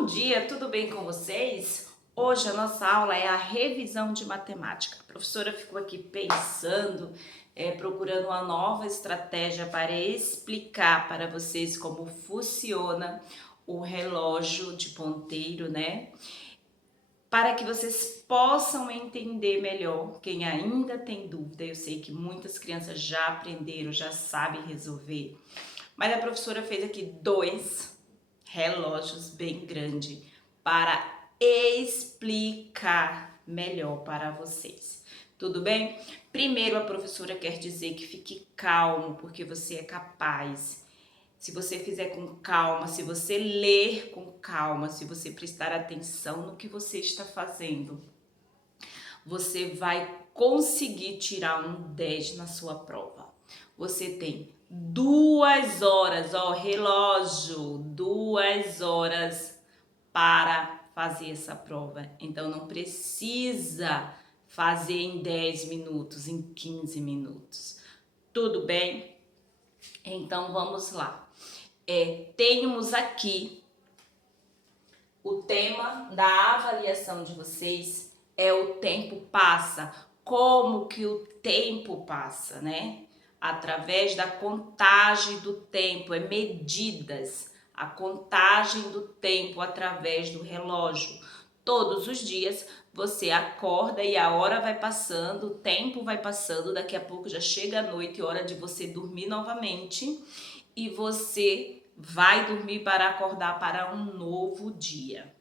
Bom dia, tudo bem com vocês? Hoje a nossa aula é a revisão de matemática. A professora ficou aqui pensando, procurando uma nova estratégia para explicar para vocês como funciona o relógio de ponteiro, né? Para que vocês possam entender melhor. Quem ainda tem dúvida, eu sei que muitas crianças já aprenderam, já sabem resolver, mas a professora fez aqui dois relógios bem grandes para explicar melhor para vocês. Tudo bem? Primeiro, a professora quer dizer que fique calmo, porque você é capaz. Se você fizer com calma, se você ler com calma, se você prestar atenção no que você está fazendo, você vai conseguir tirar um 10 na sua prova. Você tem 2 horas, ó, relógio, 2 horas para fazer essa prova. Então não precisa fazer em 10 minutos, em 15 minutos. Tudo bem? Então vamos lá. Temos aqui o tema da avaliação de vocês, o tempo passa. Como que o tempo passa, né? Através da contagem do tempo, medidas, a contagem do tempo através do relógio. Todos os dias você acorda e a hora vai passando, o tempo vai passando, daqui a pouco já chega a noite, hora de você dormir novamente e você vai dormir para acordar para um novo dia.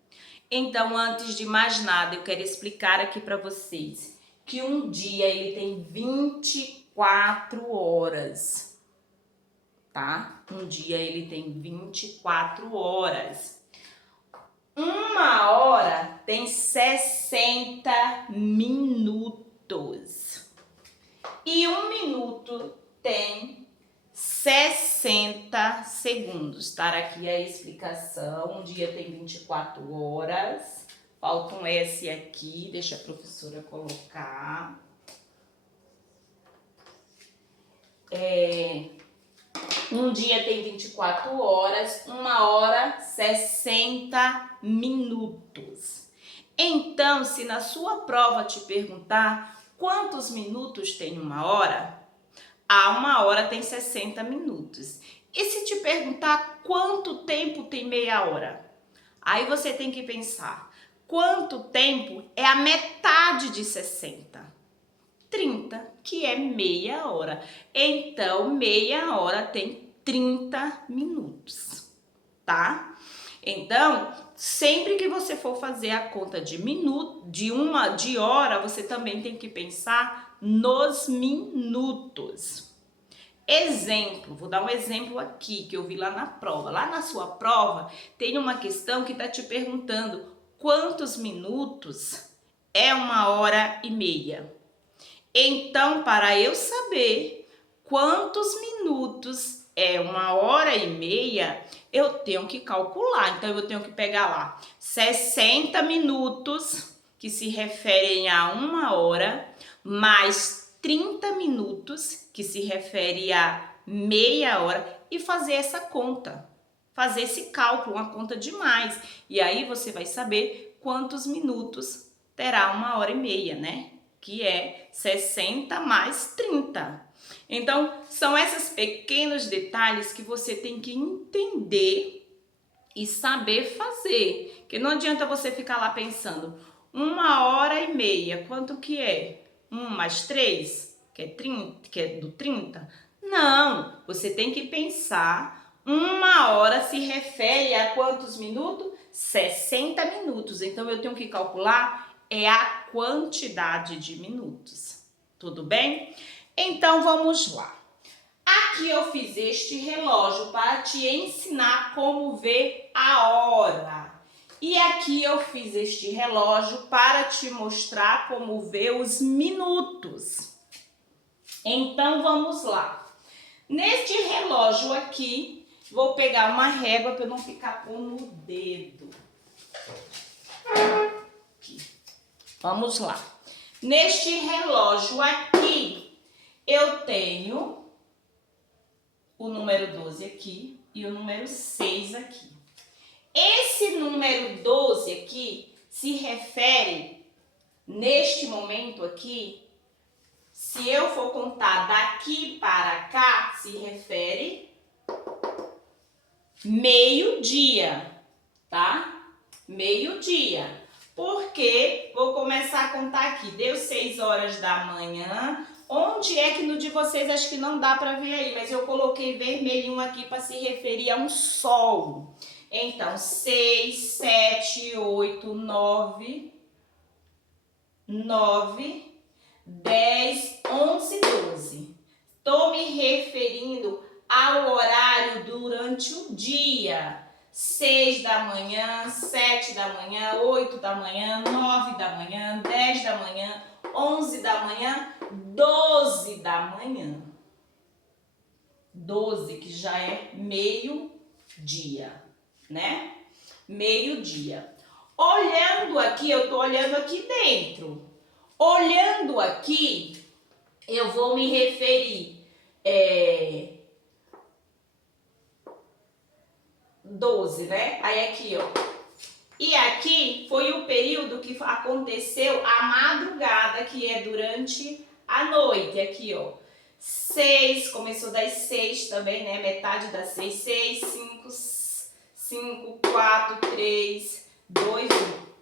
Então, antes de mais nada, eu quero explicar aqui para vocês que um dia ele tem 24 horas, tá? Um dia ele tem 24 horas. Uma hora tem 60 minutos. E um minuto tem 60 segundos. Tá aqui a explicação. Um dia tem 24 horas. Falta um S aqui, deixa a professora colocar. Um dia tem 24 horas, uma hora 60 minutos. Então, se na sua prova te perguntar quantos minutos tem uma hora, uma hora tem 60 minutos. E se te perguntar quanto tempo tem meia hora? Aí você tem que pensar, quanto tempo é a metade de 60? 30, que é meia hora. Então, meia hora tem 30 minutos, tá? Então, sempre que você for fazer a conta de minuto, de hora, você também tem que pensar nos minutos. Exemplo, vou dar um exemplo aqui que eu vi lá na prova. Lá na sua prova tem uma questão que está te perguntando quantos minutos é uma hora e meia. Então, para eu saber quantos minutos é uma hora e meia, eu tenho que calcular. Então, eu tenho que pegar lá 60 minutos, que se referem a uma hora, mais 30 minutos, que se refere a meia hora, e fazer essa conta. Fazer esse cálculo, uma conta de mais. E aí você vai saber quantos minutos terá uma hora e meia, né? Que é 60 mais 30. Então, são esses pequenos detalhes que você tem que entender e saber fazer. Porque não adianta você ficar lá pensando, uma hora e meia, quanto que é? 1 mais 3, que é 30, que é do 30? Não, você tem que pensar, uma hora se refere a quantos minutos? 60 minutos. Então, eu tenho que calcular a quantidade de minutos. Tudo bem? Então, vamos lá. Aqui eu fiz este relógio para te ensinar como ver a hora. E aqui eu fiz este relógio para te mostrar como ver os minutos. Então, vamos lá. Neste relógio aqui, vou pegar uma régua para eu não ficar pondo o dedo. Vamos lá. Neste relógio aqui, eu tenho o número 12 aqui e o número 6 aqui. Esse número número 12 aqui se refere, neste momento aqui, se eu for contar daqui para cá, se refere meio-dia, tá? Meio-dia. Porque vou começar a contar aqui. Deu 6 horas da manhã. Onde é que no de vocês acho que não dá para ver aí, mas eu coloquei vermelhinho aqui para se referir a um sol. Então, 6, 7, 8, 9, 10, 11, 12. Estou me referindo ao horário durante o dia. 6 da manhã, 7 da manhã, 8 da manhã, 9 da manhã, 10 da manhã, 11 da manhã, 12 da manhã. 12, que já é meio-dia, né? Meio-dia. Olhando aqui, eu tô olhando aqui dentro. Olhando aqui, eu vou me referir 12, né? Aí aqui, ó. E aqui foi o período que aconteceu a madrugada, que é durante a noite. Aqui, ó. 6, começou das 6 também, né? Metade das 6. 6, 5, 4, 3, 2,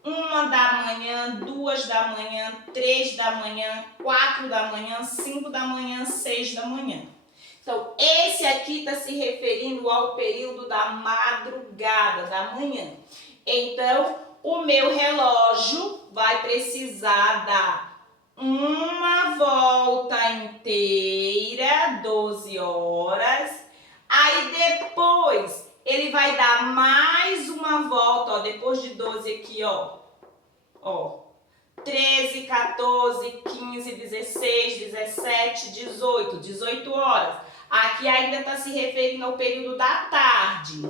1. 1 da manhã, 2 da manhã, 3 da manhã, 4 da manhã, 5 da manhã, 6 da manhã. Então, esse aqui está se referindo ao período da madrugada, da manhã. Então, o meu relógio vai precisar dar uma volta inteira, 12 horas. Aí depois, ele vai dar mais uma volta, ó, depois de 12 aqui, ó. 13, 14, 15, 16, 17, 18, 18 horas. Aqui ainda está se referindo ao período da tarde.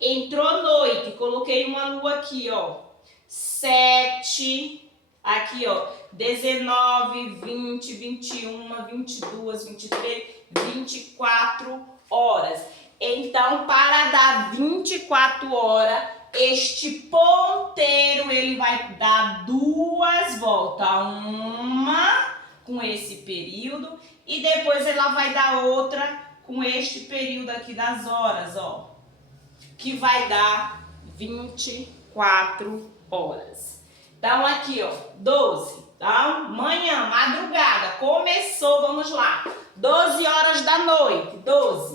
Entrou noite, coloquei uma lua aqui, ó. 7, aqui, ó. 19, 20, 21, 22, 23, 24 horas. Então, para dar 24 horas, este ponteiro, ele vai dar 2 voltas. Uma com esse período e depois ela vai dar outra com este período aqui das horas, ó. Que vai dar 24 horas. Então, aqui, ó, 12. Então, manhã, madrugada, começou, vamos lá. 12 horas da noite, 12.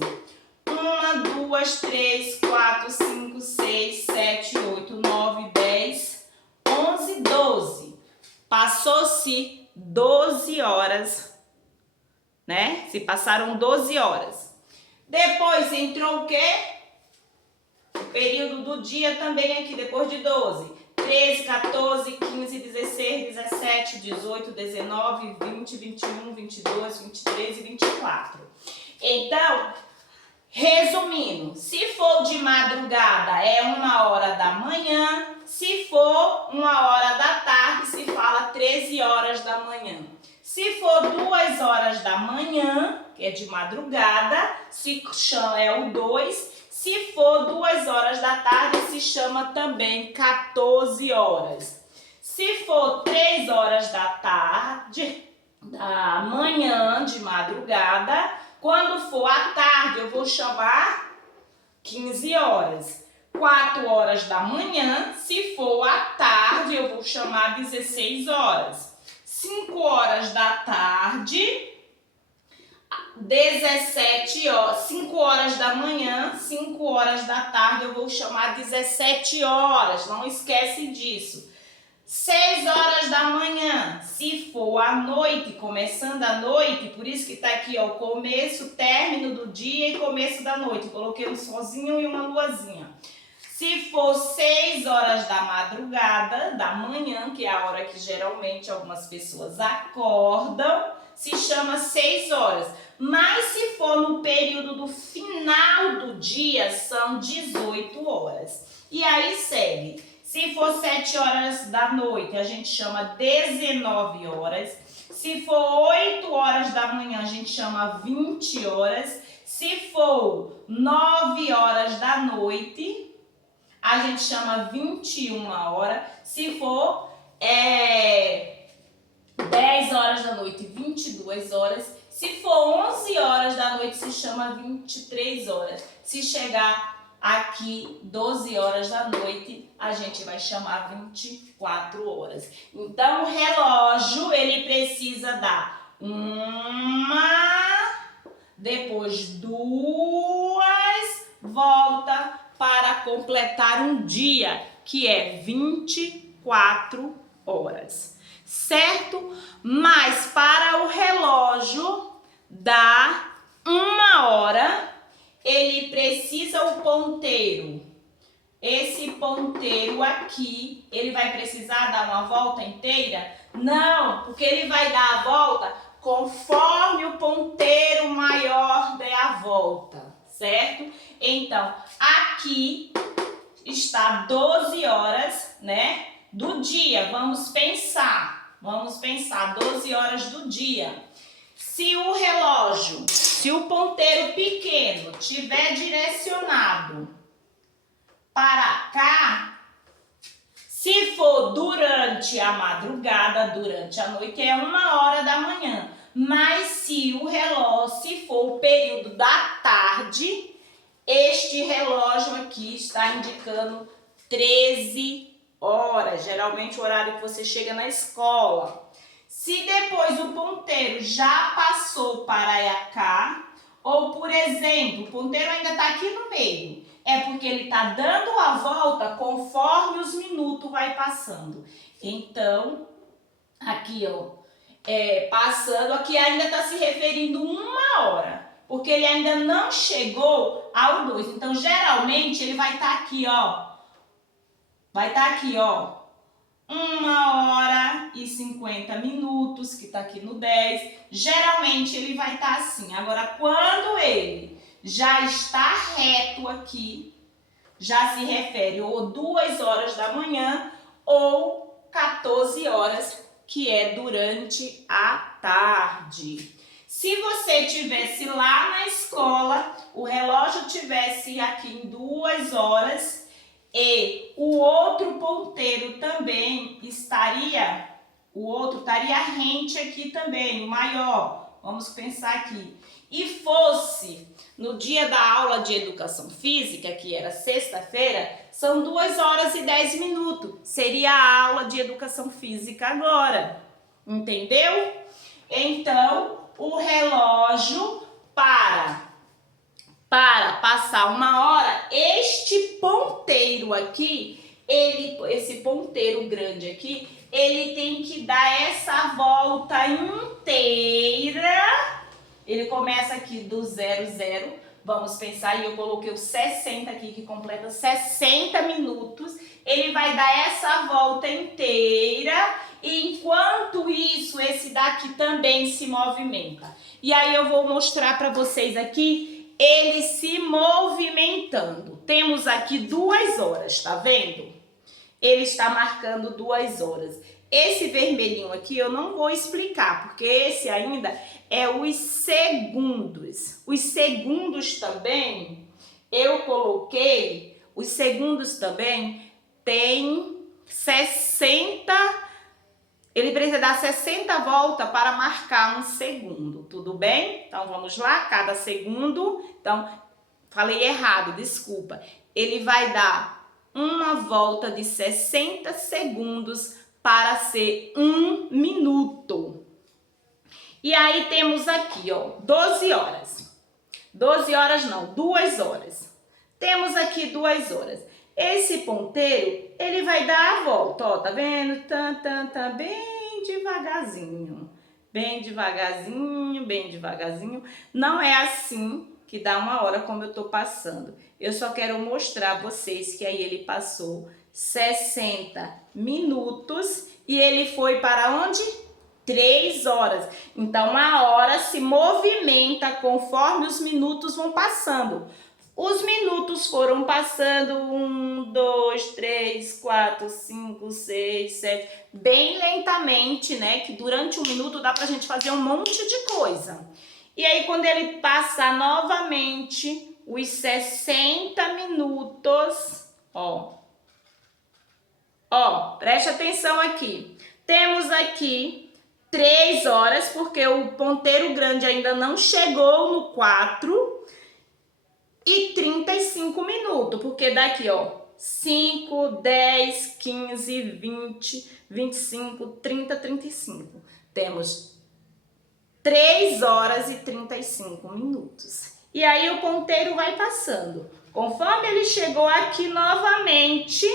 1, 2, 3, 4, 5, 6, 7, 8, 9, 10, 11, 12. Passou-se 12 horas, né? Se passaram 12 horas. Depois entrou o quê? O período do dia também aqui, depois de 12. 13, 14, 15, 16, 17, 18, 19, 20, 21, 22, 23 e 24. Então, resumindo, se for de madrugada é 1 hora da manhã, se for 1 hora da tarde se fala 13 horas da manhã. Se for 2 horas da manhã, que é de madrugada, se chama o 2. Se for 2 horas da tarde, se chama também 14 horas. Se for 3 horas da tarde, da manhã, de madrugada, quando for à tarde, eu vou chamar 15 horas. 4 horas da manhã, se for à tarde, eu vou chamar 16 horas. 5 horas da tarde, 17 horas, 5 horas da manhã, 5 horas da tarde, eu vou chamar 17 horas, não esquece disso. 6 horas da manhã, se for à noite, começando a noite, por isso que tá aqui, ó, começo, término do dia e começo da noite. Coloquei um solzinho e uma luazinha. Se for 6 horas da madrugada, da manhã, que é a hora que geralmente algumas pessoas acordam, se chama 6 horas. Mas se for no período do final do dia, são 18 horas. E aí segue. Se for 7 horas da noite, a gente chama 19 horas. Se for 8 horas da manhã, a gente chama 20 horas. Se for 9 horas da noite, a gente chama 21 horas. Se for 10 horas da noite, 22 horas. Se for 11 horas da noite, se chama 23 horas. Se chegar aqui 12 horas da noite, a gente vai chamar 24 horas. Então, o relógio, ele precisa dar uma, depois duas voltas para completar um dia, que é 24 horas. Certo? Mas para o relógio dar uma hora, ele precisa o ponteiro. Esse ponteiro aqui, ele vai precisar dar uma volta inteira? Não, porque ele vai dar a volta conforme o ponteiro maior der a volta, certo? Então, aqui está 12 horas, né? Do dia, vamos pensar 12 horas do dia. Se o relógio, se o ponteiro pequeno tiver direcionado para cá, se for durante a madrugada, durante a noite, é 1 hora da manhã. Mas se o relógio, se for o período da tarde, este relógio aqui está indicando 13 horas, geralmente o horário que você chega na escola. Se depois o ponteiro já passou para cá, ou por exemplo, o ponteiro ainda está aqui no meio, é porque ele está dando a volta conforme os minutos vai passando. Então, aqui ó, passando, aqui ainda está se referindo 1 hora, porque ele ainda não chegou ao 2. Então, geralmente, ele vai estar aqui, ó. Vai estar aqui, ó, 1h50, que está aqui no 10. Geralmente, ele vai estar assim. Agora, quando ele já está reto aqui, já se refere ou 2 horas da manhã ou 14 horas, que é durante a tarde. Se você tivesse lá na escola, o relógio tivesse aqui em 2 horas, e o outro ponteiro também estaria, rente aqui também, o maior, vamos pensar aqui, e fosse no dia da aula de educação física, que era sexta-feira, são 2 horas e 10 minutos, seria a aula de educação física agora, entendeu? Então, o relógio para passar 1 hora, este ponteiro aqui, esse ponteiro grande aqui, ele tem que dar essa volta inteira. Ele começa aqui do 00, vamos pensar, e eu coloquei o 60 aqui, que completa 60 minutos. Ele vai dar essa volta inteira, e enquanto isso, esse daqui também se movimenta. E aí eu vou mostrar para vocês aqui ele se movimentando. Temos aqui 2 horas, tá vendo? Ele está marcando 2 horas. Esse vermelhinho aqui eu não vou explicar, porque esse ainda é os segundos. Os segundos também, eu coloquei, os segundos também tem 60. Ele precisa dar 60 voltas para marcar um segundo, tudo bem? Então, vamos lá, cada segundo. Então, falei errado, desculpa. Ele vai dar uma volta de 60 segundos para ser 1 minuto. E aí, temos aqui, ó, 12 horas. 12 horas não, 2 horas. Temos aqui 2 horas. Esse ponteiro, ele vai dar a volta, ó, tá vendo? Bem devagarzinho. Bem devagarzinho, bem devagarzinho. Não é assim que dá 1 hora como eu tô passando. Eu só quero mostrar a vocês que aí ele passou 60 minutos e ele foi para onde? 3 horas. Então, a hora se movimenta conforme os minutos vão passando. Os minutos foram passando 1, 2, 3, 4, 5, 6, 7, bem lentamente, né? Que durante 1 minuto dá pra gente fazer um monte de coisa. E aí, quando ele passar novamente os 60 minutos, ó, preste atenção aqui. Temos aqui 3 horas, porque o ponteiro grande ainda não chegou no 4, e 35 minutos, porque daqui, ó, 5, 10, 15, 20, 25, 30, 35. Temos 3 horas e 35 minutos. E aí o ponteiro vai passando. Conforme ele chegou aqui novamente,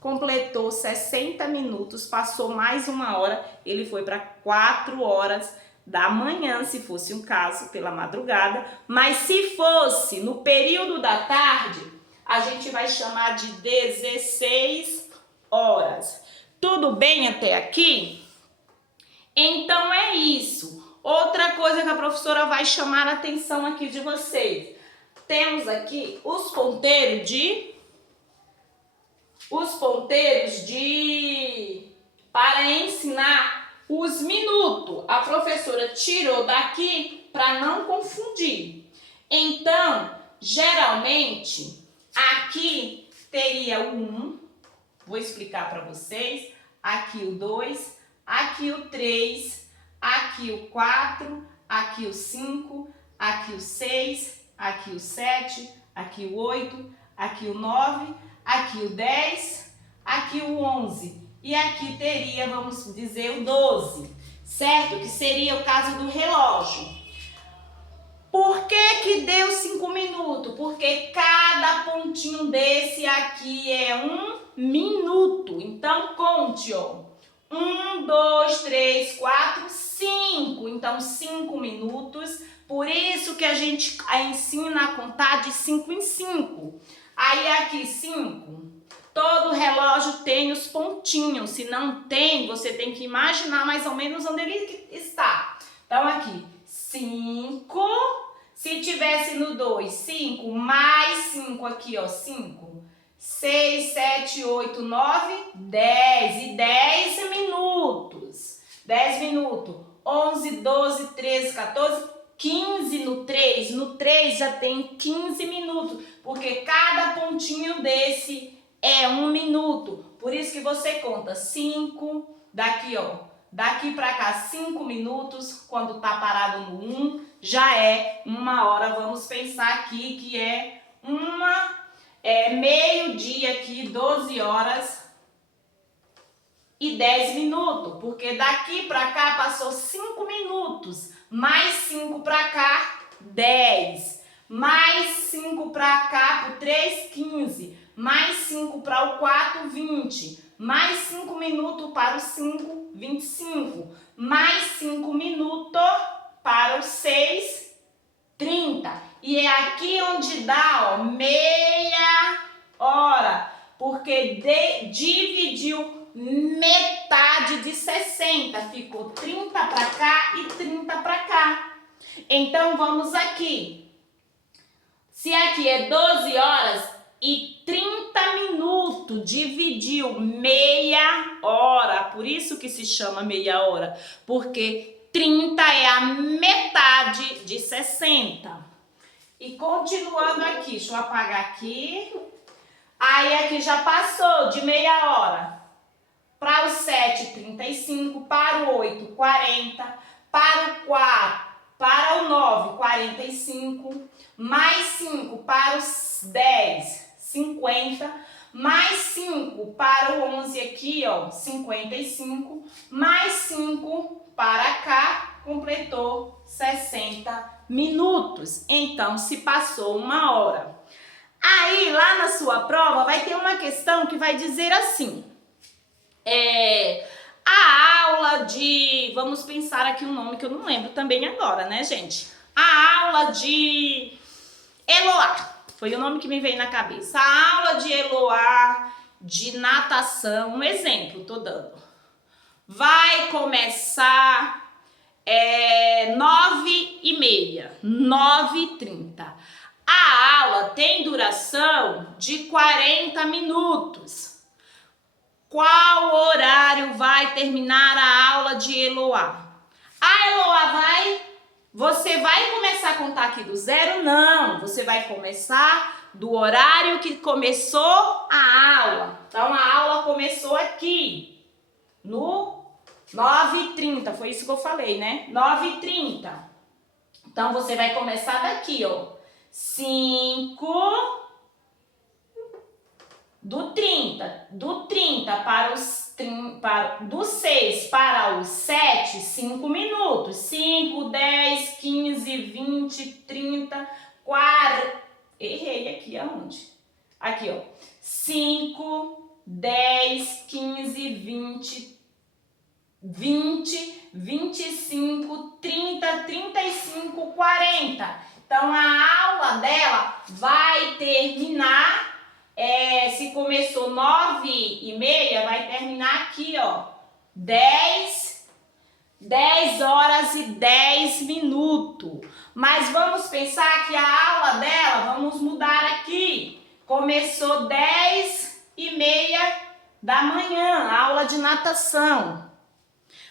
completou 60 minutos, passou mais 1 hora, ele foi para 4 horas da manhã, se fosse um caso, pela madrugada. Mas se fosse no período da tarde, a gente vai chamar de 16 horas. Tudo bem até aqui? Então é isso. Outra coisa que a professora vai chamar a atenção aqui de vocês. Temos aqui os ponteiros para ensinar os minutos. A professora tirou daqui para não confundir. Então, geralmente, aqui teria o 1, vou explicar para vocês, aqui o 2, aqui o 3, aqui o 4, aqui o 5, aqui o 6, aqui o 7, aqui o 8, aqui o 9, aqui o 10, aqui o 11 e aqui teria, vamos dizer, o 12, certo? Que seria o caso do relógio. Por que deu 5 minutos? Porque cada pontinho desse aqui é 1 minuto. Então, conte, ó. 1, 2, 3, 4, 5. Então, 5 minutos. Por isso que a gente ensina a contar de 5 em 5. Aí, aqui, 5. Todo relógio tem os pontinhos. Se não tem, você tem que imaginar mais ou menos onde ele está. Então, aqui, 5. Se tivesse no 2, 5, mais 5 aqui, ó, 5. 6, 7, 8, 9, 10. E 10 minutos. 10 minutos. 11, 12, 13, 14, 15 no 3. No 3 já tem 15 minutos. Porque cada pontinho desse é 1 minuto. Por isso que você conta 5, daqui, ó. Daqui pra cá 5 minutos. Quando tá parado no 1, já é 1 hora. Vamos pensar aqui que é meio-dia aqui, 12 horas e 10 minutos, porque daqui para cá passou 5 minutos, mais 5 para cá, 10, mais 5 para cá, pro 3, 15, mais 5 para o 4, 20, mais 5 minutos para o 5, 25, mais 5 minutos para o 6, 30. E é aqui onde dá, ó, meia hora, porque dividiu metade de 60, ficou 30 para cá e 30 para cá. Então, vamos aqui. Se aqui é 12 horas e 30 minutos, dividiu meia hora. Por isso que se chama meia hora, porque 30 é a metade de 60. E continuando aqui, deixa eu apagar aqui. Aí aqui já passou de meia hora. Para o 7, 35. Para o 8, 40. Para o 4, para o 9, 45. Mais 5 para os 10, 50. Mais 5 para o 11 aqui, ó, 55. Mais 5 para cá, completou 60 minutos. Então, se passou 1 hora. Aí, lá na sua prova, vai ter uma questão que vai dizer assim. A aula de... Vamos pensar aqui um nome que eu não lembro também agora, né, gente? A aula de Eloá. Foi o nome que me veio na cabeça. A aula de Eloá, de natação. Um exemplo, tô dando. Vai começar... 9h30, 9h30. A aula tem duração de 40 minutos. Qual horário vai terminar a aula de Eloá? A Eloá você vai começar a contar aqui do 0? Não, você vai começar do horário que começou a aula. Então, a aula começou aqui no 9h30, foi isso que eu falei, né? 9h30. Então, você vai começar daqui, ó. 5 do 30 para os do 6 para os 7, 5 minutos. 5, 10, 15, 20, 30, 40. Errei aqui, aonde? Aqui, ó. 5, 10, 15, 20, 25, 30, 35, 40. Então, a aula dela vai terminar, se começou 9h30, vai terminar aqui, ó, 10 horas e 10 minutos. Mas vamos pensar que a aula dela, vamos mudar aqui, começou 10h30 da manhã, aula de natação.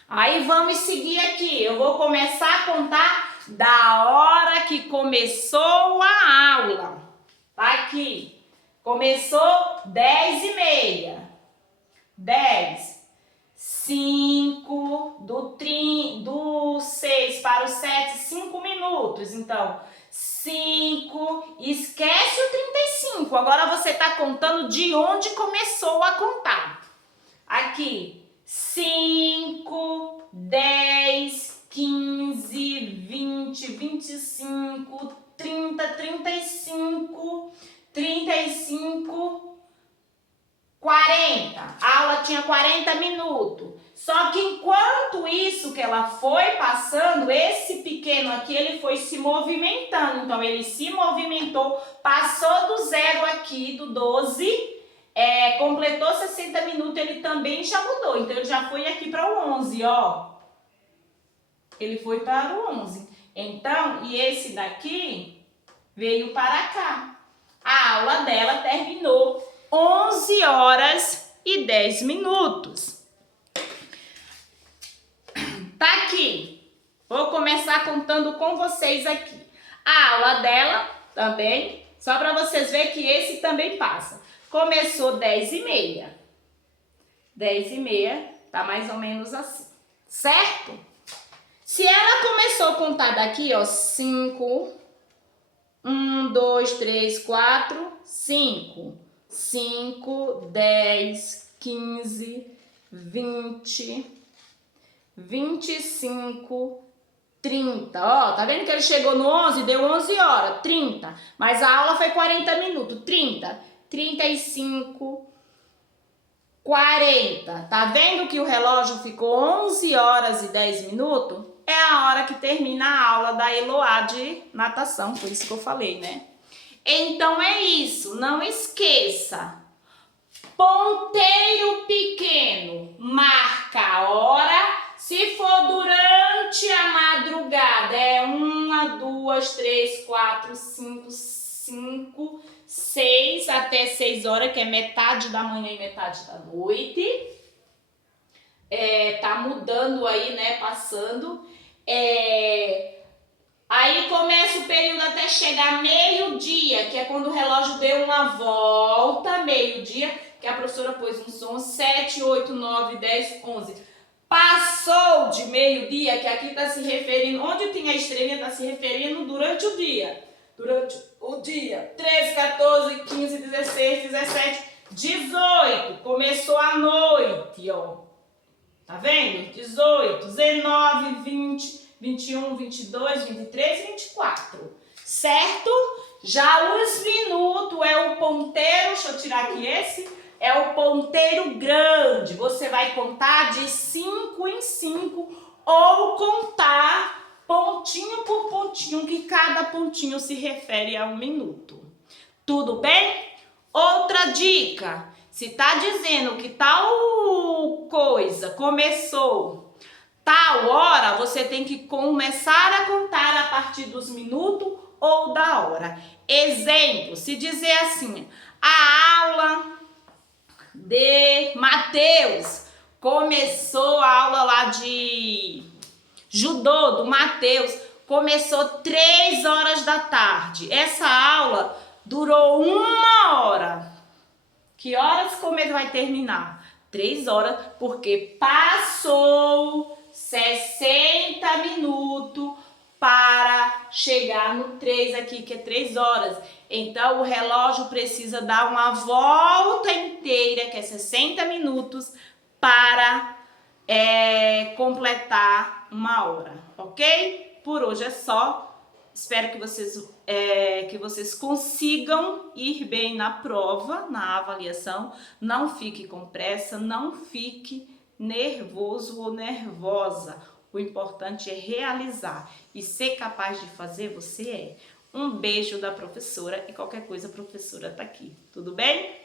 Aí vamos seguir aqui, eu vou começar a contar da hora que começou a aula. Tá aqui, começou 10h30, 10, 5, do 6 para o 7, 5 minutos. Então, 5, esquece o 35, agora você está contando de onde começou a contar. Aqui, 5, 10, 15, 20, 25, 30, 35, 40. A aula tinha 40 minutos. Só que enquanto isso que ela foi passando, esse pequeno aqui, ele foi se movimentando. Então, ele se movimentou, passou do 0 aqui, do 12, completou 60 minutos, ele também já mudou. Então, ele já foi aqui para o 11, ó. Ele foi para o 11. Então, e esse daqui veio para cá. A aula dela terminou 11 horas e 10 minutos. Tá aqui. Vou começar contando com vocês aqui. A aula dela também, só para vocês verem que esse também passa. Começou 10h30. 10h30, tá mais ou menos assim, certo? Se ela começou a contar daqui, ó, 5, 1, 2, 3, 4, 5, 5, 10, 15, 20, 25, 30. Ó, tá vendo que ele chegou no 11, deu 11 horas, 30. Mas a aula foi 40 minutos, 30, 35, 40. Tá vendo que o relógio ficou 11 horas e 10 minutos? É a hora que termina a aula da Eloá de natação, por isso que eu falei, né? Então é isso, não esqueça. Ponteiro pequeno marca a hora. Se for durante a madrugada, é 1, 2, 3, 4, 5, 6, até 6 horas, que é metade da manhã e metade da noite. Tá mudando aí, né? Passando. Aí começa o período até chegar meio-dia, que é quando o relógio deu uma volta, meio-dia, que a professora pôs um som, 7, 8, 9, 10, 11. Passou de meio-dia, que aqui está se referindo, onde tem a estrelinha, está se referindo durante o dia. Durante o dia, 13, 14, 15, 16, 17, 18. Começou a noite, ó. Tá vendo? 18, 19, 20, 21, 22, 23, 24. Certo? Já os minutos é o ponteiro, deixa eu tirar aqui esse. É o ponteiro grande. Você vai contar de 5 em 5 ou contar pontinho por pontinho, que cada pontinho se refere a 1 minuto. Tudo bem? Outra dica. Se tá dizendo que tal coisa começou tal hora, você tem que começar a contar a partir dos minutos ou da hora. Exemplo, se dizer assim, a aula de Mateus, começou a aula lá de judô do Mateus, começou 3 horas da tarde. Essa aula durou 1 hora. Que horas vai terminar? 3 horas, porque passou 60 minutos para chegar no 3 aqui, que é 3 horas. Então, o relógio precisa dar uma volta inteira, que é 60 minutos, para completar 1 hora, ok? Por hoje é só. Espero que vocês consigam ir bem na prova, na avaliação. Não fique com pressa, não fique nervoso ou nervosa. O importante é realizar e ser capaz de fazer, você é. Um beijo da professora e qualquer coisa a professora tá aqui. Tudo bem?